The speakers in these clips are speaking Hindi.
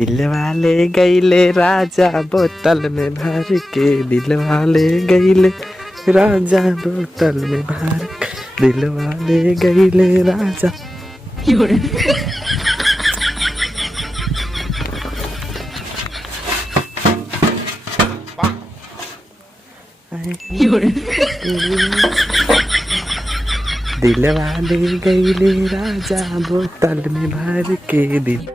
दिल वाले गईले राजा बोतल में भर के, दिल वाले गईले राजा बोतल में भर के, दिल वाले गईले राजा। दिल वाले गईले राजा बोतल में भर के दिल।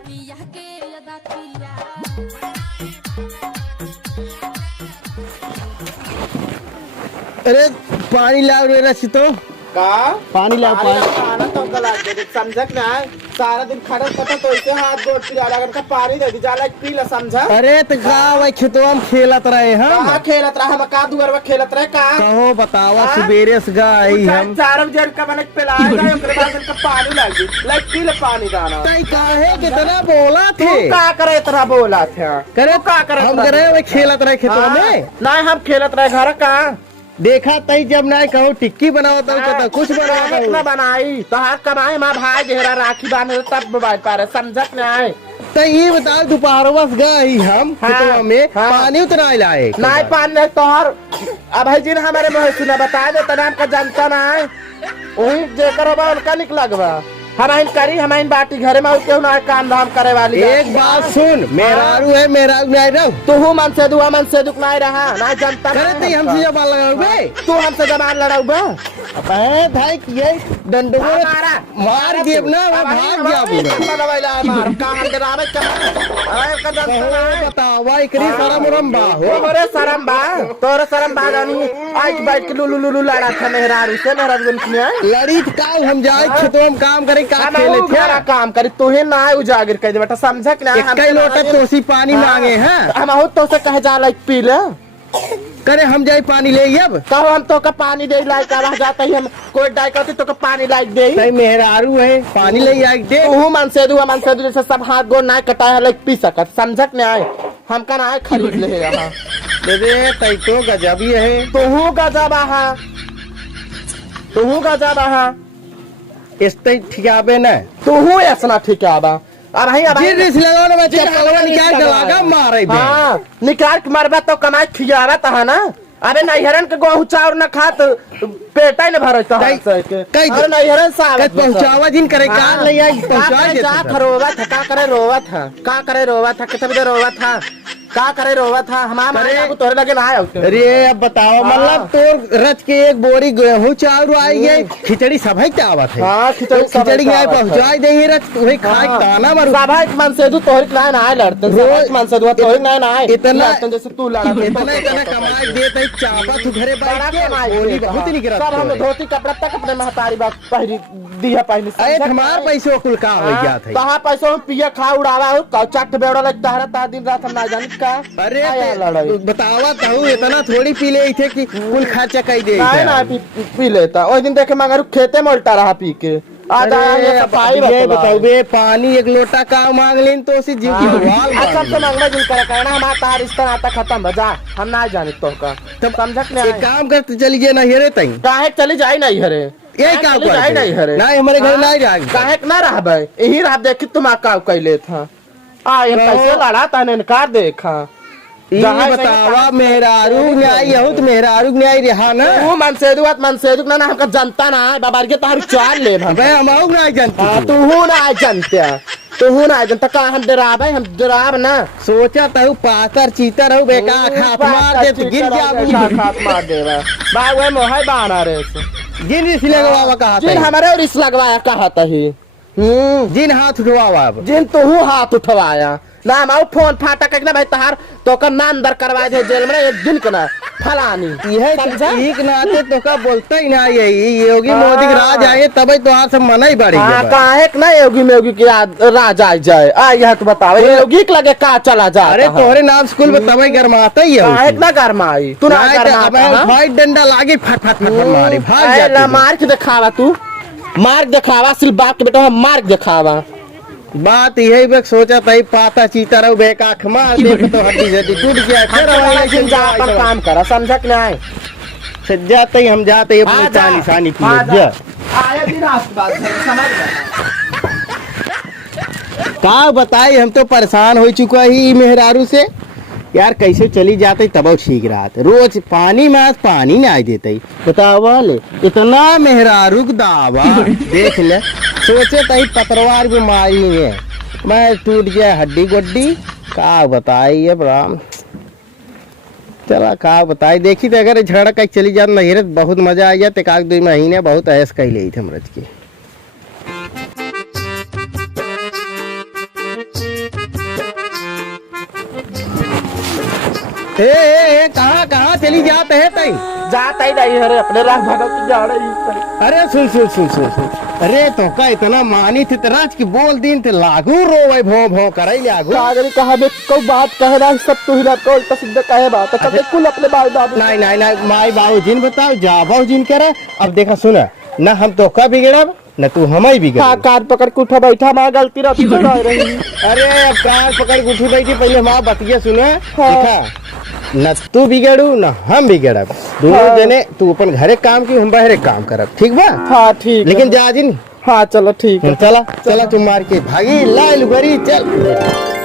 अरे पानी लाओ रे रसी तो का पानी लाओ पानी तो गला दे समझक ना सारा दिन खड़ा पता तो इसे हाथ गोड़ पिला लगा का पानी दे दी जाला पी ला समझा। अरे तो गाँव भाई खेतवा में खेलत रहे हम। कहाँ खेलत रहा हम का दुआर में खेलत रहे का कहो बतावा सुबेरे से गई हम 4 बजे का मैंने पिलाया गए ओकरे बाद का पानी लगी लाइक पी ले पानी दाना। तई काहे कितना बोला थे तू का करे इतना बोला थे करे का करे हम करे भाई खेलत रहे खेतवा में ना हम खेलत रहे घर का देखा तई जब ना कहो टिक्की बनावत तो कुछ बनावत ना बनाई तो हाथ कमाई मां भाई घेरा राखी बांधे तब बात पारे समझक ना आए। तो ये बताओ दोपहर बस गई हम खेतवा में पानी उतना लाए नहीं पानी तोहर अब भाई जी हमारे मुँह सुना बता दे तना हमका जानता ना है वही जेकर होगा उनका निकला गवा हम करी हम बाटी घरे में क्यों ना काम धाम करे वाली। एक बात सुन मेहरारू है मेहरारू नहीं रहो तू मन से दुआ मन से दुख नहीं रहा ना जानता करे तई हमसे जबान लगाओगे तू हमसे जबान लड़ाऊगा भाई ये डंडो मार दिए ना वो भाग गया बतावा एकरी शरम उरम बा हो तोरे शरम बा तोरे शरम बा जानी आज बैठ के लुलु लुलु लड़ा था मेहरारू से मेहरारू ने लड़ी का हम जाए खेतों में काम करे का खेले थे काम करे तोहे ना उजागर कर दे बेटा समझक ना कई लोटा तोसी पानी मांगे हैं हम हो तो से कह जा लाइक पी ले करे हम जाए पानी ले अब कहो हम तो का पानी दे लाइक रह जाते ही हम कोई डाई करते तो का पानी लाइक दे तई मेहरारू है पानी ले आई दे तू मन से जैसे सब हाथ गोड़ ना कटा है लाइक पी सकत समझक ना आए हमका ना खरीद ले यहां दे तई तो गजब ही है तू गजब आहा तू गजब आहा इस्ते ठिकाबे न तू ऐसा ठिकाबा अब जिन रिस लगाओ ना मैं चप्पलवा निकाल के लगा मारे बे हां निकाल के मारबा तो कमाई खियावा ता ना अबे नैहरन के गेहूं चाउर न खात पेट ही न भरत कई अरे नैहरन साग पहुंचावा जिन करे का ले आई पहुंचा दे जा खरोवा था का करे रोवा था का करे रोवा था कितने बजे रोवा था का करे रोवा था हमारे तोरे लगे ना आया अरे अब बताओ मतलब तो रच के एक बोरी गेहूं चाउर आई है खिचड़ी सभाई के आवत है हां खिचड़ी के पहुंचाई दे रच वही खाई ताना मारू सभाई मन से तू तोरे ना ना लड़ते रोज मन से तोरे ना ना इतना जैसे तू लड़ा इतना कमाई देते चापा तू घरे बैठ के बोली बहुत निकरत सब हम धोती कपड़ा तक अपने महतारी बात पहरी दिया पहली ए हमार पैसो कुल का हो गया था कहां पैसो में पिया खा उड़ावा हो चट बेड़ा लग तारा दिन रात हम ना जानी का अरे बतावा ताऊ इतना थोड़ी पी ले थे कि कुल खर्चा कई दे नहीं ना पी लेता ओइ दिन देखे मगर खेते में उल्टा रहा पी के आज ये सफाई ये बताओ बे पानी एक लोटा का मांग लेन तो उसी जीव की सवाल अच्छा तो मांगना जिन करे कहना हमारा तार रिश्ता नाता खत्म हो जा हम ना जाने तो का तब समझक नहीं एक काम कर चली जे ना हेरे तई काहे चली जाई नहीं हरे यही काम कर जाई नहीं हरे नहीं हमारे घर नहीं जाएगा काहे ना रहबे यही रह देखी तुम का कैले था आ ये कैसे लड़ा तने इनकार देखा बतावा मेहरारू न्याय यहूत मेहरारू न्याय रहा ना तू मन से दुख ना हमका जनता ना बाबार के तार चार ले भाई हम आऊ ना जानती तू ना जनता तू ना जनता का हम डराब है हम डराब ना सोचा तू पातर चीतर हो बेका खात मार दे तो गिर जा खात मार देवा बा वे मोहय बाना रे जिन रिस लगवावा कहा जिन हमारे रिस लगवाया कहा तही जिन हाथ उठवावा जिन तू हाथ उठवाया ना माऊ फोन फाटा ककना भाई तहार तो का ना अंदर करवाए थे जेल में एक दिन का ना फलानी यह ठीक ना तो तो का बोलता ही ना यही योगी मोदी के राज आए तभी तो हाथ से मना ही बढ़ी हां काहे ना योगी मोगी के राज आ जाए आ यह तो बताओ योगी के लगे का चला जा अरे तोरे नाम स्कूल में तभी गरमाता ही है काहे ना गरमाई तू ना गरमा भाई डंडा लागे फट फट फट मारे भाग जा ला मार के दिखावा तू मार दिखावा सिर्फ बाप के बेटा मार दिखावा बात यही बे सोचा था पाता चीता रहो बेका मार देख तो हड्डी जदी टूट गया फिर जा पर काम करा समझक ना आए फिर जाते ही हम जाते अपनी चाली सानी की आया दिन रात बात समझ का बताई, हम तो परेशान हो चुका ही मेहरारू से यार। कैसे चली जाते तब ठीक रात, रोज पानी में आज पानी नहीं देते। बतावा ले, इतना मेहरारू का दावा देख ले। सोचे तही पतरवार बीमारी है, मैं टूट गया हड्डी गुड्डी। का बताई अब राम, चला का बताई। देखी तो अगर झगड़ा कहीं चली जात नहीं बहुत मजा आ जाते। एक 2 महीने बहुत ऐस कही ली थे मरज की। कहाँ चली जाते है तई? जाता ही नहीं, अरे अपने राह भगत की जा रही है। अरे सुन सुन सुन सुन सुन, अरे तो का इतना मानी थे राज की बोल दिन थे लागू रोवे भो भो करे लागू। सागरी कहा में को बात कह रहा है, सब तू ही बात को उल्टा सीधा कहे बात। अच्छा देख कुल अपने बाल बाबू। नहीं नहीं नहीं, माई बाबू जिन बताओ, जा बाबू जिन करे। अब देखा सुना ना, हम तो का बिगड़ब न तू हमारी बिगड़। हाँ, कार पकड़ के उठा बैठा, माँ गलती रहती तो नहीं रही। अरे अब कार पकड़ के उठी बैठी, पहले माँ बतिया सुना। हाँ। देखा न तू बिगड़ू न हम बिगड़ब, दोनों हाँ। जने। तू अपन घरे काम की, हम बाहरे काम करब, ठीक बा? हाँ ठीक लेकिन जा जिन। हाँ चलो ठीक है। चला चला, तुम मार के भागी लाल गरी चल।